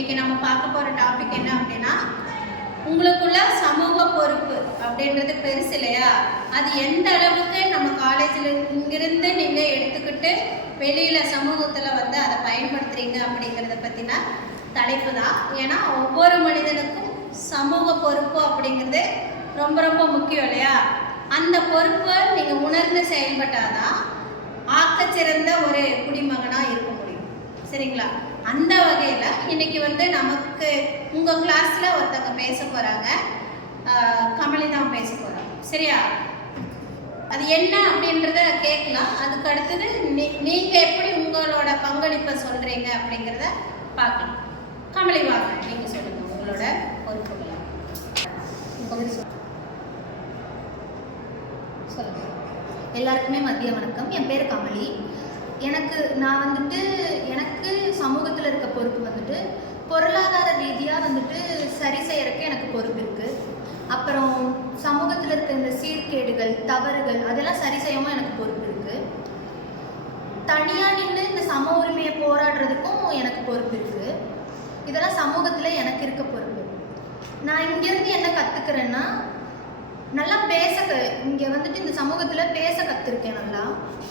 இன்னைக்கு நம்ம பார்க்க போகிற டாபிக் என்ன அப்படின்னா, உங்களுக்குள்ள சமூக பொறுப்பு அப்படின்றது பெருசு இல்லையா? அது எந்த அளவுக்கு நம்ம காலேஜில் இங்கிருந்து நீங்கள் எடுத்துக்கிட்டு வெளியில் சமூகத்தில் வந்து அதை பயன்படுத்துகிறீங்க அப்படிங்கிறத பற்றின தலைப்பு தான். ஏன்னா ஒவ்வொரு மனிதனுக்கும் சமூக பொறுப்பு அப்படிங்கிறது ரொம்ப ரொம்ப முக்கியம் இல்லையா? அந்த பொறுப்பை நீங்கள் உணர்ந்து செயல்பட்டாதான் ஆக்கச்சிறந்த ஒரு குடிமகனாக இருக்க முடியும். சரிங்களா? அந்த வகையில் இன்னைக்கு வந்து நமக்கு உங்கள் கிளாஸில் ஒருத்தவங்க பேச போகிறாங்க, கமலி தான் பேச போகிறாங்க. சரியா? அது என்ன அப்படின்றத கேட்கலாம். அதுக்கு அடுத்தது நீங்கள் எப்படி உங்களோட பங்களிப்பை சொல்கிறீங்க அப்படிங்கிறத பார்க்கலாம். கமலி வாங்க, நீங்கள் சொல்லுங்கள் உங்களோட பொறுப்புகளை. சொல்லுங்கள். எல்லாருக்குமே மதிய வணக்கம். என் பேர் கமலி. நான் எனக்கு சமூகத்தில் இருக்க பொறுப்பு வந்துட்டு பொருளாதார ரீதியாக வந்துட்டு சரி செய்யறதுக்கு எனக்கு பொறுப்பு இருக்குது. அப்புறம் சமூகத்தில் இருக்க இந்த சீர்கேடுகள், தவறுகள் அதெல்லாம் சரி செய்யவும் எனக்கு பொறுப்பு இருக்குது. தனியாக நின்று இந்த சம உரிமையை போராடுறதுக்கும் எனக்கு பொறுப்பு இருக்குது. இதெல்லாம் சமூகத்தில் எனக்கு இருக்க பொறுப்பு. நான் இங்கேருந்து என்ன கற்றுக்கிறேன்னா, நல்லா இங்கே வந்துட்டு இந்த சமூகத்தில் பேச கற்றுருக்கேன். நல்லா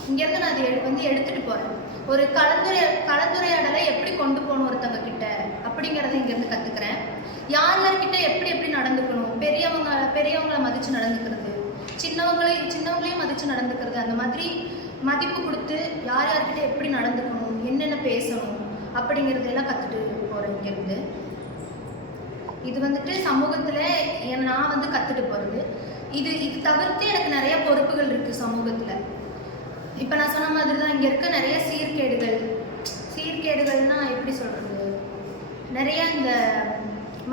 இங்கேருந்து நான் அதை எடுத்துகிட்டு போகிறேன். ஒரு கலந்துரையாடலை எப்படி கொண்டு போகணும் ஒருத்தவங்க கிட்ட அப்படிங்கிறத இங்கேருந்து கற்றுக்கிறேன். யார்கிட்ட எப்படி நடந்துக்கணும், பெரியவங்களை மதித்து நடந்துக்கிறது, சின்னவங்களையும் மதித்து நடந்துக்கிறது, அந்த மாதிரி மதிப்பு கொடுத்து யார்கிட்ட எப்படி நடந்துக்கணும், என்னென்ன பேசணும் அப்படிங்கிறதெல்லாம் கற்றுட்டு போகிறேன் இங்கேருந்து. இது வந்துட்டு சமூகத்தில் நான் கற்றுட்டு போகிறது. இது தவிர்த்து எனக்கு நிறைய பொறுப்புகள் இருக்குது சமூகத்தில். இப்போ நான் சொன்ன மாதிரி தான் இங்கே இருக்க நிறைய சீர்கேடுகள்னால் எப்படி சொல்கிறது, நிறைய இந்த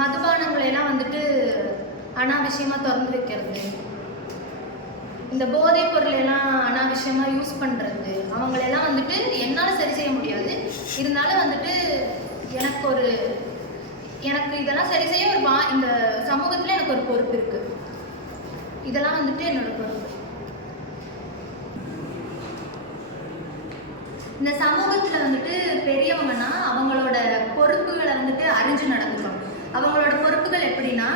மதுபானங்களெல்லாம் வந்துட்டு அனாவசியமாக திறந்து வைக்கிறது, இந்த போதைப் பொருளெல்லாம் அனாவசியமாக யூஸ் பண்ணுறது, அவங்களெல்லாம் வந்துட்டு என்னால் சரி செய்ய முடியாது. இருந்தாலும் வந்துட்டு எனக்கு இதெல்லாம் சரி செய்ய இந்த சமூகத்தில் எனக்கு ஒரு பொறுப்பு இருக்குது. இதெல்லாம் வந்துட்டு என்னோட பொறுப்பு. இந்த சமூகத்தில் வந்துட்டு பெரியவங்கன்னா அவங்களோட பொறுப்புகளை வந்துட்டு அறிஞ்சு நடந்துக்கணும். அவங்களோட பொறுப்புகள் எப்படின்னா,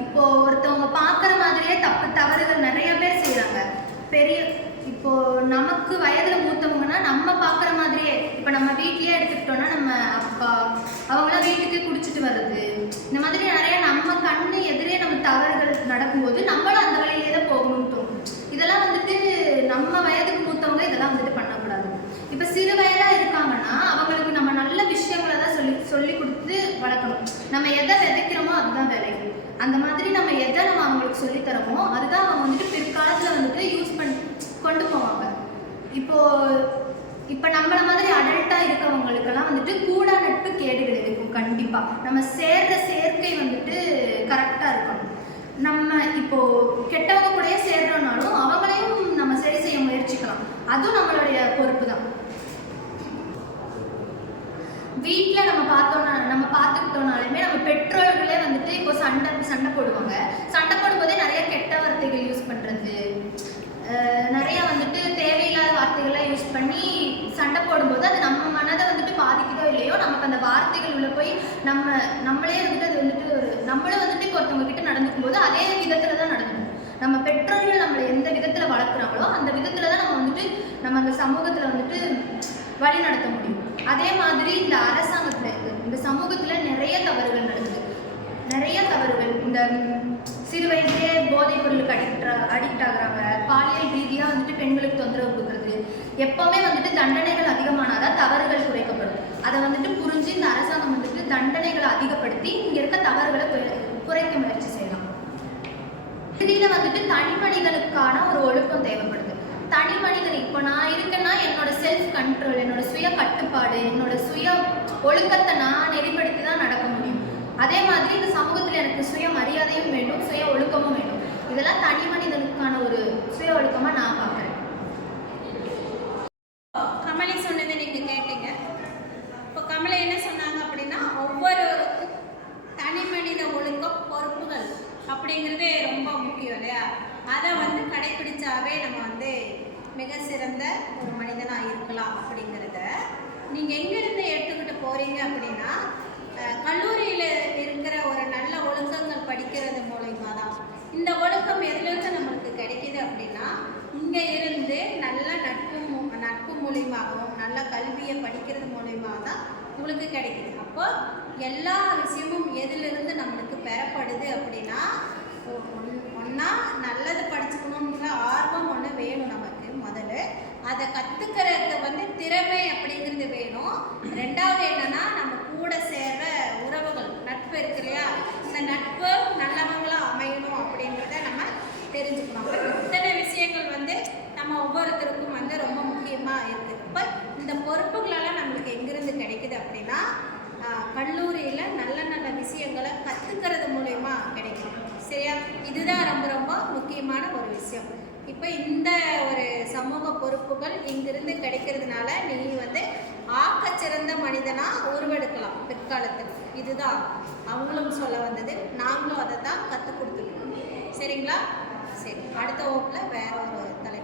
இப்போ ஒருத்தவங்க பார்க்குற மாதிரியே தவறுகள் நிறைய பேர் செய்கிறாங்க. இப்போ நமக்கு வயதில் மூத்தவங்கன்னா நம்ம பார்க்குற மாதிரியே, இப்போ நம்ம வீட்லேயே எடுத்துக்கிட்டோன்னா நம்ம அப்பா அவங்களாம் வீட்டுக்கு குடிச்சிட்டு வர்றது, இந்த மாதிரி நிறைய நம்ம கண்ணு எதிரே நம்ம தவறுகள் நடக்கும்போது நம்மளும் அந்த வழியிலே தான் போகணும்னு தோணும். இதெல்லாம் வந்துட்டு நம்ம வயதுக்கு மூத்தவங்க இதெல்லாம் வந்துட்டு பண்ணக்கூடாது. இப்போ சிறு வயதாக இருக்காங்கன்னா அவங்களுக்கு நம்ம நல்ல விஷயங்களை தான் சொல்லி கொடுத்து வளர்க்கணும். நம்ம எதை விதைக்கிறோமோ அதுதான் விளையும். அந்த மாதிரி நம்ம எதை அவங்களுக்கு சொல்லித்தரமோ அதுதான் அவங்க வந்துட்டு பிற்காலத்தில் வந்துட்டு கொண்டு போவாங்க. இப்போ நம்மள மாதிரி அடல்ட்டாக இருக்கவங்களுக்கெல்லாம் வந்துட்டு கூட நட்பு கேடு விளைவிக்கும். கண்டிப்பாக நம்ம சேர்க்கை வந்துட்டு கரெக்டாக இருக்கணும். நம்ம இப்போது கெட்டவங்க கூடயே சேர்றோம்னாலும் அவங்களையும் நம்ம சரி செய்ய முயற்சிக்கலாம். அதுவும் நம்மளுடைய பொறுப்பு தான். வீட்டில் நம்ம பார்த்துக்கிட்டோம்னாலுமே நம்ம பெற்றோர்களே வந்துட்டு இப்போ சண்டை போடுவாங்க. சண்டை போடும்போதே நிறைய கெட்ட வார்த்தைகள் யூஸ் பண்ணுறது, நிறைய வந்துட்டு தேவையில்லாத வார்த்தைகள்லாம் யூஸ் பண்ணி சண்டை போடும்போது அது நம்ம மனதை வந்துட்டு பாதிக்குதோ இல்லையோ, நமக்கு அந்த வார்த்தைகள் உள்ள போய் நம்மளே வந்துட்டு அது வந்துட்டு நம்மளும் வந்துட்டு இப்போ ஒருத்தவங்க கிட்ட நடந்துக்கும் போது அதே விதத்தில் தான் நடந்துக்கும். நம்ம பெற்றோர்கள் நம்மளை எந்த விதத்தில் வளர்க்குறாங்களோ அந்த விதத்தில் தான் நம்ம அந்த சமூகத்தில் வந்துட்டு வழி நடத்த முடியும். அதே மாதிரி இந்த அரசாங்கத்தில் இந்த சமூகத்தில் நிறைய தவறுகள் நடக்குது. இந்த சிறு வயதிலே போதைப் பொருளுக்கு அடிக்ட் ஆகுறாங்க. பாலியல் ரீதியாக வந்துட்டு பெண்களுக்கு தொந்தரவு கொடுக்குறது. எப்போவுமே வந்துட்டு தண்டனைகள் அதிகமானாதான் தவறுகள் குறைக்கப்படும். அதை வந்துட்டு புரிஞ்சு இந்த அரசாங்கம் வந்துட்டு தண்டனைகளை அதிகப்படுத்தி இங்கே இருக்க தவறுகளை குறைக்க முயற்சி செய்யலாம். இதில் வந்துட்டு தனி மனிதனுக்கான ஒரு ஒழுக்கம் தேவைப்படுது. தனி மனிதன் இப்போ நான் இருக்கேன்னா என்னோட செல்ஃப் கண்ட்ரோல், என்னோட சுய கட்டுப்பாடு, என்னோட சுய ஒழுக்கத்தை நான் நெறிப்படுத்தி தான் நடக்க முடியும். அதே மாதிரி இந்த சமூகத்தில் எனக்கு சுய மரியாதையும் வேண்டும், சுய ஒழுக்கமும் வேண்டும். இதெல்லாம் தனி மனிதனுக்கான ஒரு சுய ஒழுக்கமாக நான் பார்க்குறேன். கமலி சொன்னதை நீங்கள் கேட்டீங்க. இப்போ கமலை என்ன சொன்னாங்க அப்படின்னா, ஒவ்வொருவருக்கும் தனி மனித ஒழுக்கம், பொறுப்புகள் அப்படிங்கிறதே ரொம்ப முக்கியம் இல்லையா? அதை கடைப்பிடிச்சாவே நம்ம மிக சிறந்த ஒரு மனிதனாக இருக்கலாம் அப்படிங்கிறத நீங்கள் எங்கேருந்து எடுத்துக்கிட்டு போகிறீங்க அப்படின்னா கல்லூரியில் இருக்கிற ஒரு நல்ல ஒழுக்கங்கள் படிக்கிறது மூலயமா தான். இந்த ஒழுக்கம் எதுலேருந்து நம்மளுக்கு கிடைக்கிது அப்படின்னா இங்கே இருந்து நல்ல நட்பு மூலியமாகவும் நல்ல கல்வியை படிக்கிறது மூலயமா தான் உங்களுக்கு கிடைக்குது. அப்போ எல்லா விஷயமும் எதிலிருந்து நம்மளுக்கு பெறப்படுது அப்படின்னா ஒன்றா நல்லது படிச்சுக்கணுன்ற ஆர்வம் ஒன்று வேணும் நமக்கு. முதல்ல அதை கற்றுக்கிறதுக்கு வந்து திறமை அப்படிங்கிறது வேணும். ரெண்டாவது என்னன்னா நம்ம கூட சேர்ற உறவுகள் நட்பு இருக்கு இல்லையா, இந்த நட்பு நல்லவங்களாக அமையணும் அப்படின்றத நம்ம தெரிஞ்சுக்கணும். இத்தனை விஷயங்கள் வந்து நம்ம ஒவ்வொருத்தருக்கும் வந்து ரொம்ப முக்கியமாக இருக்குது. இப்போ இந்த பொறுப்புகளெல்லாம் நம்மளுக்கு எங்கேருந்து கிடைக்குது அப்படின்னா கல்லூரியில் நல்ல நல்ல விஷயங்களை கற்றுக்கிறது மூலயமா கிடைக்கும். சரியா? இதுதான் ரொம்ப ரொம்ப முக்கியமான ஒரு விஷயம். இப்போ இந்த ஒரு சமூக பொறுப்புகள் இங்கிருந்து கிடைக்கிறதுனால நீ வந்து ஆக்கச்சிறந்த மனிதனாக உருவெடுக்கலாம் பிற்காலத்தில். இதுதான் அவங்களும் சொல்ல வந்தது, நாங்களும் அதை தான் கற்றுக் கொடுத்துருக்கோம். சரிங்களா? சரி, அடுத்த வகுப்பில் வேற ஒரு தலைப்பு